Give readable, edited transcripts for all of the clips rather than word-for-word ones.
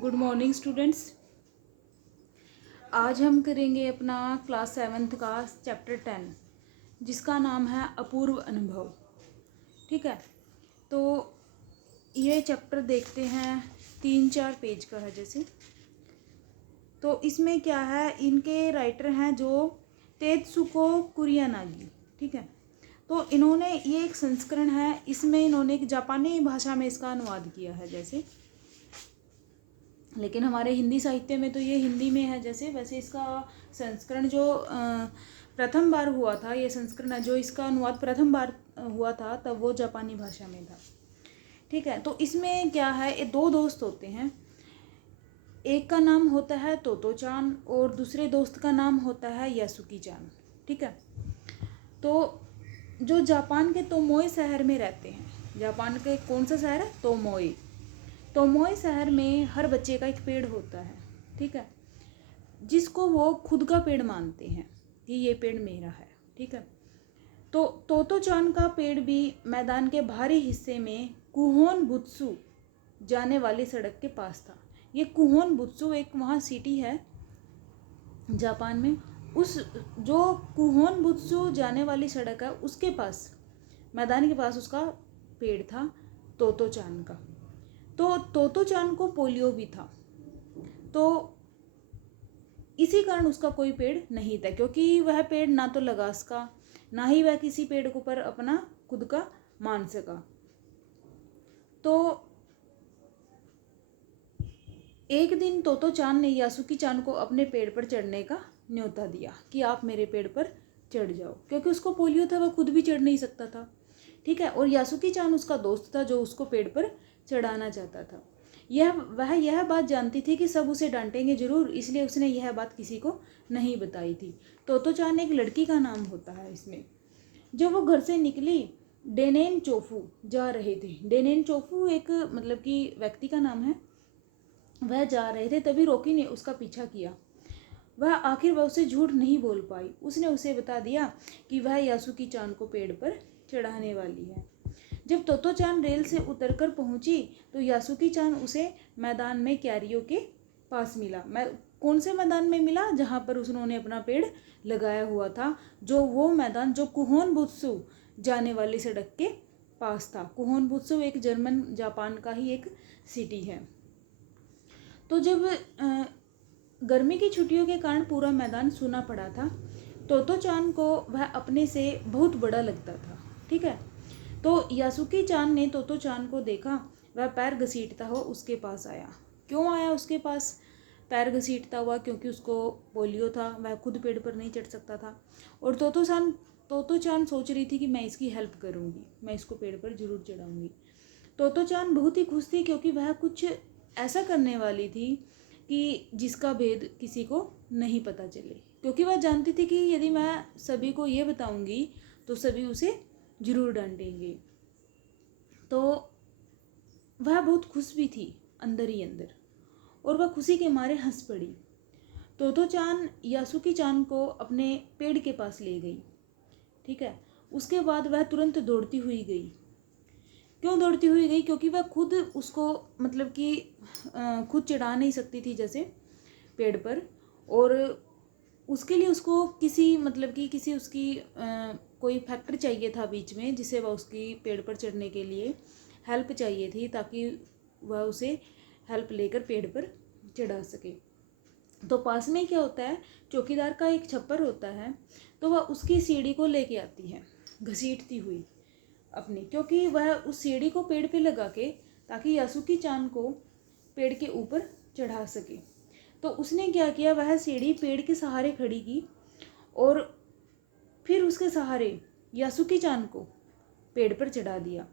Good morning students. आज हम करेंगे अपना क्लास 7th का चैप्टर 10 जिसका नाम है अपूर्व अनुभव। ठीक है, तो ये चैप्टर देखते हैं 3-4 पेज का है जैसे। तो इसमें क्या है, इनके राइटर हैं जो तेत्सुको कुरियानागी। ठीक है, तो इन्होंने ये एक संस्करण है, इसमें इन्होंने एक जापानी भाषा में इसका अनुवाद किया है जैसे, लेकिन हमारे हिंदी साहित्य में तो ये हिंदी में है जैसे। वैसे इसका संस्करण जो प्रथम बार हुआ था, ये संस्करण है जो इसका अनुवाद प्रथम बार हुआ था, तब वो जापानी भाषा में था। ठीक है, तो इसमें क्या है, ये दो दोस्त होते हैं, एक का नाम होता है तोतो चान और दूसरे दोस्त का नाम होता है यासुकी चान। ठीक है, तो जो जापान के तोमोई शहर में रहते हैं, जापान के कौन सा शहर है, तोमोई शहर में हर बच्चे का एक पेड़ होता है। ठीक है, जिसको वो खुद का पेड़ मानते हैं कि ये पेड़ मेरा है। ठीक है, तो तोतो चान का पेड़ भी मैदान के बाहरी हिस्से में कुहोन बुत्सु जाने वाली सड़क के पास था। ये कुहोन बुत्सु एक वहाँ सिटी है जापान में, उस जो कुहोन बुत्सु जाने वाली सड़क है उसके पास, मैदान के पास उसका पेड़ था तोतो चान का। तो तोतो चान को पोलियो भी था, तो इसी कारण उसका कोई पेड़ नहीं था, क्योंकि वह पेड़ ना तो लगा सका, ना ही वह किसी पेड़ को पर अपना खुद का मान सका। तो एक दिन तोतो चान ने यासुकी चान को अपने पेड़ पर चढ़ने का न्योता दिया कि आप मेरे पेड़ पर चढ़ जाओ, क्योंकि उसको पोलियो था, वह खुद भी चढ़ नहीं सकता था। ठीक है, और यासुकी चान उसका दोस्त था जो उसको पेड़ पर चढ़ाना चाहता था। वह यह बात जानती थी कि सब उसे डांटेंगे जरूर, इसलिए उसने यह बात किसी को नहीं बताई थी। तोतो चान एक लड़की का नाम होता है इसमें। जब वो घर से निकली, डेनेन चोफू जा रहे थे। डेनेन चोफू एक मतलब कि व्यक्ति का नाम है। वह जा रहे थे, तभी रोकी ने उसका पीछा किया। आखिर वह उसे झूठ नहीं बोल पाई, उसने उसे बता दिया कि वह यासुकी चान को पेड़ पर चढ़ाने वाली है। जब तोतो चान रेल से उतरकर पहुंची तो यासुकी चान उसे मैदान में क्यारियों के पास मिला। कौन से मैदान में मिला, जहां पर उन्होंने अपना पेड़ लगाया हुआ था, जो वो मैदान जो कुहोन बुत्सु जाने वाली सड़क के पास था। कुहोन बुत्सु एक जर्मन जापान का ही एक सिटी है। तो जब गर्मी की छुट्टियों के कारण पूरा मैदान सूना पड़ा था, तोतो चान को वह अपने से बहुत बड़ा लगता था। ठीक है, तो यासुकी चान ने तोतो चान को देखा, वह पैर घसीटता हुआ उसके पास आया। क्यों आया उसके पास पैर घसीटता हुआ, क्योंकि उसको पोलियो था, वह खुद पेड़ पर नहीं चढ़ सकता था। और तोतो चान सोच रही थी कि मैं इसकी हेल्प करूँगी, मैं इसको पेड़ पर जरूर चढ़ाऊँगी। तोतो चान बहुत ही खुश थी, क्योंकि वह कुछ ऐसा करने वाली थी कि जिसका भेद किसी को नहीं पता चले, क्योंकि वह जानती थी कि यदि मैं सभी को ये बताऊँगी तो सभी उसे जरूर डांटेंगे। तो वह बहुत खुश भी थी अंदर ही अंदर, और वह खुशी के मारे हंस पड़ी। तोतो चान यासुकी चान को अपने पेड़ के पास ले गई। ठीक है, उसके बाद वह तुरंत दौड़ती हुई गई। क्यों दौड़ती हुई गई, क्योंकि वह खुद उसको मतलब कि खुद चढ़ा नहीं सकती थी जैसे पेड़ पर, और उसके लिए उसको किसी मतलब कि किसी उसकी कोई फैक्टर चाहिए था बीच में, जिसे वह उसकी पेड़ पर चढ़ने के लिए हेल्प चाहिए थी, ताकि वह उसे हेल्प लेकर पेड़ पर चढ़ा सके। तो पास में क्या होता है, चौकीदार का एक छप्पर होता है, तो वह उसकी सीढ़ी को लेके आती है घसीटती हुई अपनी, क्योंकि वह उस सीढ़ी को पेड़ पे लगा के, ताकि यासुकी चान को पेड़ के ऊपर चढ़ा सके। तो उसने क्या किया, वह सीढ़ी पेड़ के सहारे खड़ी की और फिर उसके सहारे यासुकी चान को पेड़ पर चढ़ा दिया,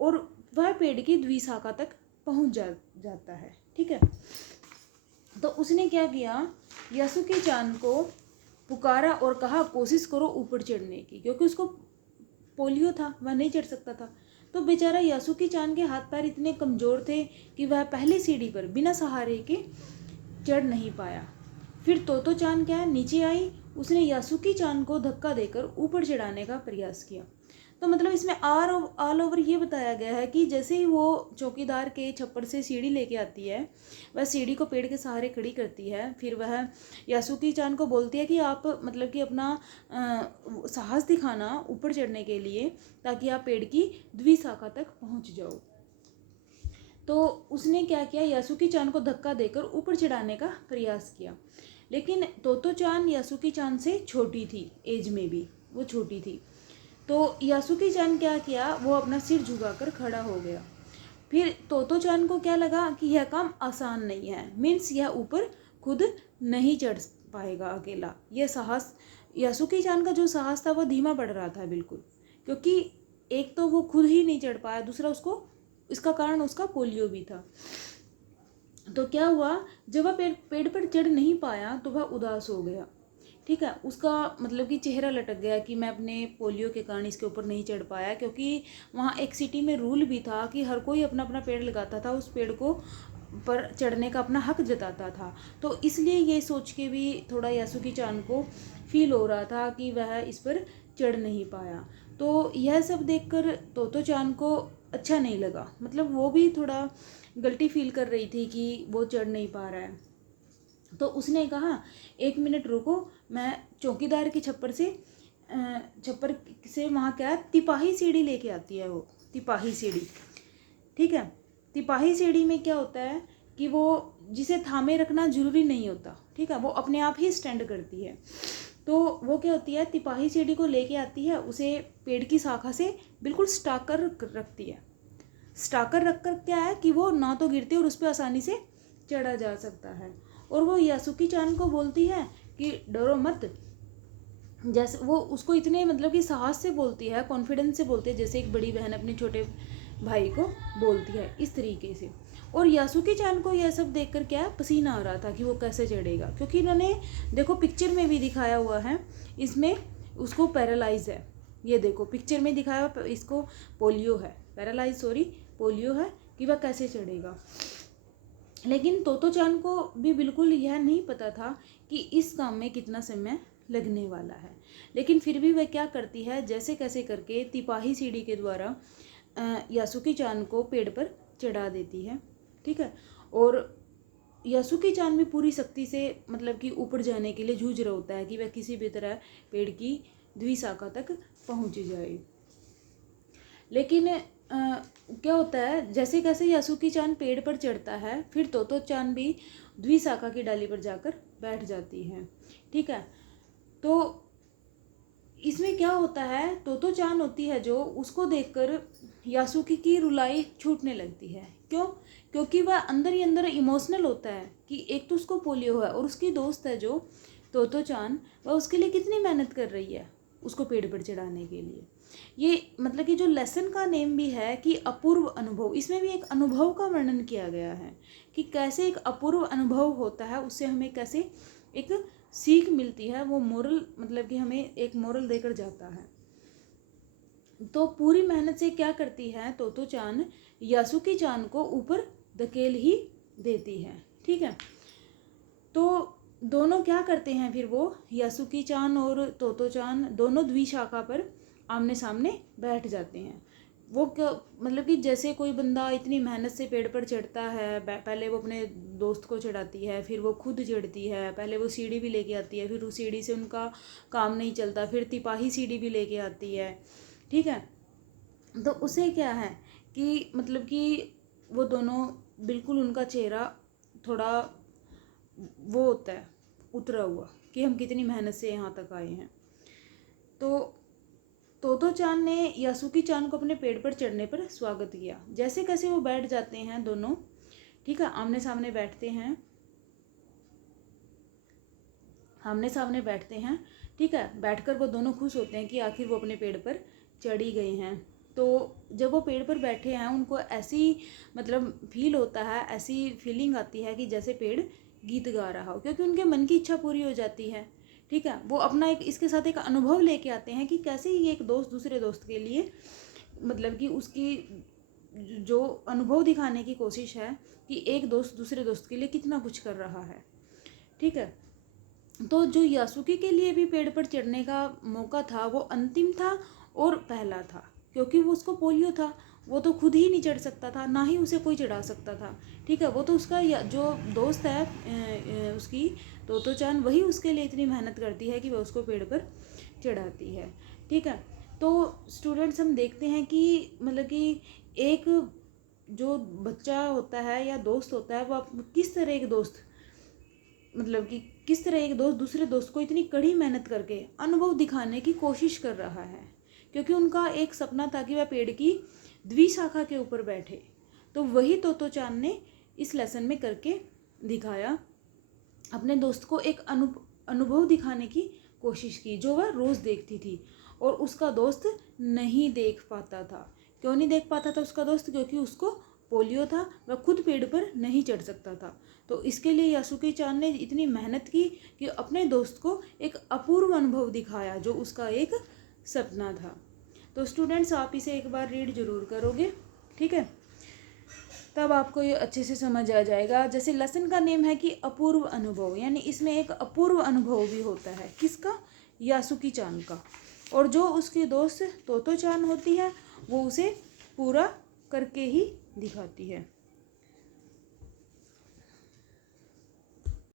और वह पेड़ की द्विशाखा तक पहुंच जाता है। ठीक है, तो उसने क्या किया, यासुकी चान को पुकारा और कहा कोशिश करो ऊपर चढ़ने की, क्योंकि उसको पोलियो था, वह नहीं चढ़ सकता था। तो बेचारा यासुकी चान के हाथ पैर इतने कमज़ोर थे कि वह पहली सीढ़ी पर बिना सहारे के चढ़ नहीं पाया। फिर तोतो चान क्या नीचे आई, उसने यासुकी चान को धक्का देकर ऊपर चढ़ाने का प्रयास किया। तो मतलब इसमें ऑल ओवर ये बताया गया है कि जैसे ही वो चौकीदार के छप्पर से सीढ़ी लेके आती है, वह सीढ़ी को पेड़ के सहारे खड़ी करती है, फिर वह यासुकी चान को बोलती है कि आप मतलब कि अपना साहस दिखाना ऊपर चढ़ने के लिए, ताकि आप पेड़ की द्विशाखा तक पहुंच जाओ। तो उसने क्या किया, यासुकी चान को धक्का देकर ऊपर चढ़ाने का प्रयास किया, लेकिन तोतो चान यासुकी चान से छोटी थी, एज में भी वो छोटी थी। तो यासुकी चान क्या किया, वो अपना सिर झुकाकर खड़ा हो गया। फिर तोतो चान को क्या लगा कि यह काम आसान नहीं है, मीन्स यह ऊपर खुद नहीं चढ़ पाएगा अकेला। यह साहस, यासुकी चान का जो साहस था वो धीमा पड़ रहा था बिल्कुल, क्योंकि एक तो वो खुद ही नहीं चढ़ पाया, दूसरा उसको इसका कारण उसका पोलियो भी था। तो क्या हुआ, जब वह पेड़ पर चढ़ नहीं पाया तो वह उदास हो गया। ठीक है, उसका मतलब कि चेहरा लटक गया कि मैं अपने पोलियो के कारण इसके ऊपर नहीं चढ़ पाया, क्योंकि वहाँ एक सिटी में रूल भी था कि हर कोई अपना अपना पेड़ लगाता था, उस पेड़ को पर चढ़ने का अपना हक जताता था। तो इसलिए ये सोच के भी थोड़ा यासुकी चान को फील हो रहा था कि वह इस पर चढ़ नहीं पाया। तो यह सब देखकर तोतो चान को अच्छा नहीं लगा, मतलब वो भी थोड़ा गलती फील कर रही थी कि वो चढ़ नहीं पा रहा है। तो उसने कहा, 1 मिनट रुको, मैं चौकीदार के छप्पर से वहाँ क्या तिपाही सीढ़ी लेके आती है, वो तिपाही सीढ़ी। ठीक है, तिपाही सीढ़ी में क्या होता है कि वो जिसे थामे रखना जरूरी नहीं होता, ठीक है, वो अपने आप ही स्टैंड करती है। तो वो क्या होती है, तिपाही सीढ़ी को लेके आती है, उसे पेड़ की शाखा से बिल्कुल स्टाकर रखती है। स्टाकर रखकर क्या है कि वो ना तो गिरती है और उस पर आसानी से चढ़ा जा सकता है। और वो यासुकी चान को बोलती है कि डरो मत, जैसे वो उसको इतने मतलब कि साहस से बोलती है, कॉन्फिडेंस से बोलती है, जैसे एक बड़ी बहन अपने छोटे भाई को बोलती है, इस तरीके से। और यासुकी चान को यह सब देखकर क्या पसीना आ रहा था कि वो कैसे चढ़ेगा, क्योंकि इन्होंने देखो पिक्चर में भी दिखाया हुआ है, इसमें उसको पैरालाइज है, ये देखो पिक्चर में दिखाया हुआ इसको पोलियो है, पैरालाइज सॉरी पोलियो है, कि वह कैसे चढ़ेगा। लेकिन तोतो चान को भी बिल्कुल यह नहीं पता था कि इस काम में कितना समय लगने वाला है, लेकिन फिर भी वह क्या करती है, जैसे कैसे करके तिपाही सीढ़ी के द्वारा यासुकी चान को पेड़ पर चढ़ा देती है। ठीक है, और यासुकी चान भी पूरी शक्ति से मतलब कि ऊपर जाने के लिए जूझ रहा होता है कि वह किसी भी तरह पेड़ की द्विशाखा तक पहुंच जाए। लेकिन क्या होता है, जैसे कैसे यासुकी चान पेड़ पर चढ़ता है, फिर तोतो चान भी द्विशाखा की डाली पर जाकर बैठ जाती है। ठीक है, तो इसमें क्या होता है, तोतो चान होती है जो, उसको देखकर यासुकी की रुलाई छूटने लगती है। क्यों? क्योंकि वह अंदर ही अंदर इमोशनल होता है कि एक तो उसको पोलियो है और उसकी दोस्त है जो तोतो चान, वह उसके लिए कितनी मेहनत कर रही है उसको पेड़ पर चढ़ाने के लिए। ये मतलब कि जो लेसन का नेम भी है कि अपूर्व अनुभव, इसमें भी एक अनुभव का वर्णन किया गया है कि कैसे एक अपूर्व अनुभव होता है, उससे हमें कैसे एक सीख मिलती है, वो मोरल मतलब कि हमें एक मोरल देकर जाता है। तो पूरी मेहनत से क्या करती है तोतो चान, यासुकी चान को ऊपर धकेल ही देती है। ठीक है, तो दोनों क्या करते हैं, फिर वो यासुकी चान और तोतो चान दोनों द्विशाखा पर आमने सामने बैठ जाते हैं। वो क्या मतलब कि जैसे कोई बंदा इतनी मेहनत से पेड़ पर चढ़ता है, पहले वो अपने दोस्त को चढ़ाती है, फिर वो खुद चढ़ती है, पहले वो सीढ़ी भी लेके आती है, फिर उस सीढ़ी से उनका काम नहीं चलता, फिर तिपाही सीढ़ी भी लेके आती है। ठीक है, तो उसे क्या है कि मतलब कि वो दोनों बिल्कुल उनका चेहरा थोड़ा वो होता है उतरा हुआ कि हम कितनी मेहनत से यहाँ तक आए हैं। तो तोतो चान ने यासुकी चान को अपने पेड़ पर चढ़ने पर स्वागत किया। जैसे कैसे वो बैठ जाते हैं दोनों, ठीक है, आमने सामने बैठते हैं, आमने सामने बैठते हैं। ठीक है, बैठकर वो दोनों खुश होते हैं कि आखिर वो अपने पेड़ पर चढ़ ही गए हैं। तो जब वो पेड़ पर बैठे हैं, उनको ऐसी मतलब फील होता है, ऐसी फीलिंग आती है कि जैसे पेड़ गीत गा रहा हो, क्योंकि उनके मन की इच्छा पूरी हो जाती है। ठीक है, वो अपना एक इसके साथ एक अनुभव लेके आते हैं कि कैसे ये एक दोस्त दूसरे दोस्त के लिए मतलब कि उसकी जो अनुभव दिखाने की कोशिश है कि एक दोस्त दूसरे दोस्त के लिए कितना कुछ कर रहा है। ठीक है, तो जो यासुकी के लिए भी पेड़ पर चढ़ने का मौका था वो अंतिम था और पहला था, क्योंकि वो उसको पोलियो था, वो तो खुद ही नहीं चढ़ सकता था, ना ही उसे कोई चढ़ा सकता था। ठीक है, वो तो उसका जो दोस्त है उसकी तोतो चान, वही उसके लिए इतनी मेहनत करती है कि वह उसको पेड़ पर चढ़ाती है। ठीक है, तो स्टूडेंट्स हम देखते हैं कि मतलब कि एक जो बच्चा होता है या दोस्त होता है, वो किस तरह एक दोस्त मतलब कि किस तरह एक दोस्त दूसरे दोस्त को इतनी कड़ी मेहनत करके अनुभव दिखाने की कोशिश कर रहा है, क्योंकि उनका एक सपना था कि वह पेड़ की द्विशाखा के ऊपर बैठे। तो वही तोतो चान ने इस लेसन में करके दिखाया, अपने दोस्त को एक अनुभव दिखाने की कोशिश की जो वह रोज़ देखती थी और उसका दोस्त नहीं देख पाता था। क्यों नहीं देख पाता था उसका दोस्त? क्योंकि उसको पोलियो था, वह खुद पेड़ पर नहीं चढ़ सकता था। तो इसके लिए यासुकी चान ने इतनी मेहनत की कि अपने दोस्त को एक अपूर्व अनुभव दिखाया जो उसका एक सपना था। तो स्टूडेंट्स, आप इसे एक बार रीड जरूर करोगे, ठीक है, तब आपको ये अच्छे से समझ आ जाएगा। जैसे लेसन का नेम है कि अपूर्व अनुभव, यानी इसमें एक अपूर्व अनुभव भी होता है। किसका? यासुकी चान का। और जो उसकी दोस्त तोतो चान होती है वो उसे पूरा करके ही दिखाती है।